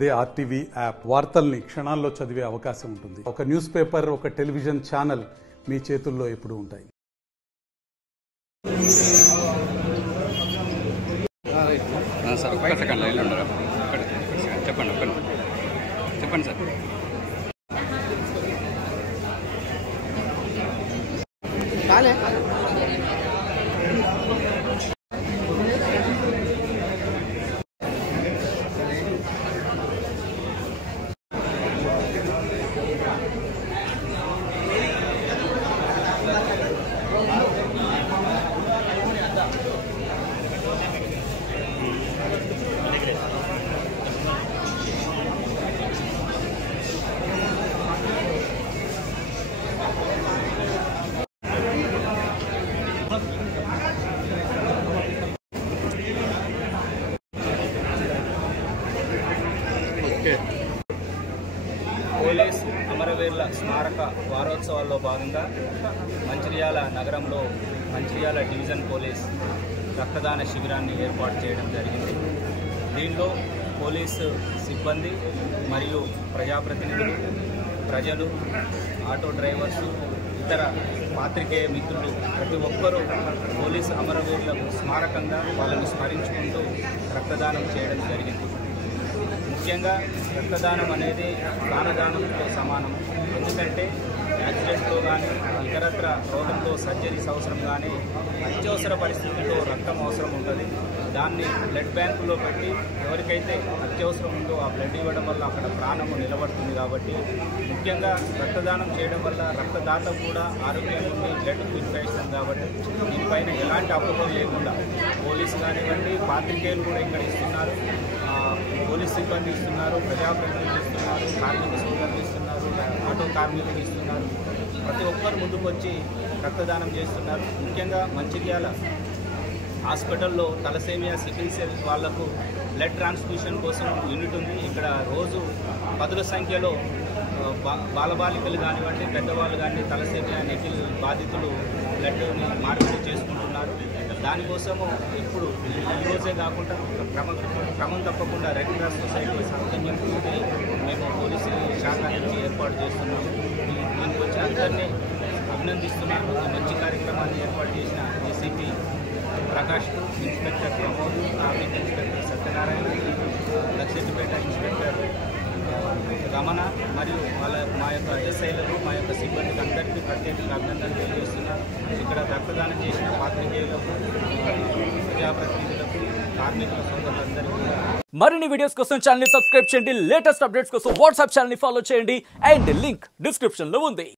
అదే RTV app వార్తల్ని క్షణాల్లో చదివే అవకాశం ఉంటుంది. ఒక న్యూస్ పేపర్, ఒక టెలివిజన్ ఛానల్ మీ చేతుల్లో ఎప్పుడూ ఉంటాయి. చెప్పండి సార్. పోలీస్ అమరవీరుల స్మారక వారోత్సవాల్లో భాగంగా మంచిర్యాల నగరంలో మంచిర్యాల డివిజన్ పోలీస్ రక్తదాన శిబిరాన్ని ఏర్పాటు చేయడం జరిగింది. దీనిలో పోలీసు సిబ్బంది మరియు ప్రజాప్రతినిధులు, ప్రజలు, ఆటో డ్రైవర్సు, ఇతర పాత్రికేయ మిత్రులు ప్రతి ఒక్కరూ పోలీసు అమరవీరులకు స్మారకంగా వాళ్ళని స్మరించుకుంటూ రక్తదానం చేయడం జరిగింది. ముఖ్యంగా రక్తదానం అనేది ప్రాణదానంతో సమానం. ఎందుకంటే యాక్సిడెంట్లో కానీ ఇతరత్ర రోగంతో సర్జరీస్ అవసరం కానీ అత్యవసర పరిస్థితుల్లో రక్తం అవసరం ఉంటుంది. దాన్ని బ్లడ్ బ్యాంకులో పెట్టి ఎవరికైతే అత్యవసరం ఉందో ఆ బ్లడ్ ఇవ్వడం వల్ల అక్కడ ప్రాణము నిలబడుతుంది. కాబట్టి ముఖ్యంగా రక్తదానం చేయడం వల్ల రక్తదాత కూడా ఆరోగ్యంగా ఉండి బ్లడ్ ప్యూరిఫై చేస్తుంది. కాబట్టి దీనిపైన ఎలాంటి అపోహలు లేకుండా పోలీసు కానివ్వండి, పాత్రికేయులు కూడా ఇక్కడ ఇస్తున్నారు, పోలీస్ సిబ్బంది ఇస్తున్నారు, ప్రజాప్రతినిధులు ఇస్తున్నారు, కార్మిక సోదరులు ఇస్తున్నారు, ఆటో కార్మికులు ఇస్తున్నారు. ప్రతి ఒక్కరు ముందుకు వచ్చి రక్తదానం చేస్తున్నారు. ముఖ్యంగా మంచిర్యాల హాస్పిటల్లో తలసేమియా, సికిల్ సెల్ వాళ్లకు బ్లడ్ ట్రాన్స్ఫ్యూషన్ కోసం యూనిట్ ఉంది. ఇక్కడ రోజు పదుల సంఖ్యలో బాలబాలికలు కానివ్వండి, పెద్దవాళ్ళు కానీ తలసేమియా, నిఖిల్ బాధితులు బ్లడ్ని మార్పిడి చేసుకుంటున్నారు. దానికోసము ఇప్పుడు ఈరోజే కాకుండా క్రమం తప్పకుండా రెడ్ క్రాస్ సొసైటీ సౌజన్యంతో మేము పోలీసు శాఖ నుంచి ఏర్పాటు చేస్తున్నాము. దీనికి వచ్చి అందరినీ అభినందిస్తున్నాను. మంచి కార్యక్రమాన్ని ఏర్పాటు చేసిన ACP Prakash, inspector Pramod, traffic inspector Satyanarayana, Luxettipet inspector Ramana మరియు మా యొక్క ఎస్ఐలకు, మా యొక్క సిబ్బందికి అందరికీ ప్రత్యేకంగా అభినందనలు తెలియజేస్తున్నారు. ఇక్కడ రక్తదానం చేసిన పాత్రికేయులకు, ప్రజాప్రతినిధులకు, కార్మికుల సోదరులందరికీ కూడా మరిన్ని వీడియోస్ కోసం ఛానల్ ని సబ్స్క్రైబ్ చేయండి. లేటెస్ట్ అప్డేట్స్ కోసం వాట్సాప్ ఛానల్ ని ఫాలో చేయండి. అండ్ లింక్ డిస్క్రిప్షన్ లో ఉంది.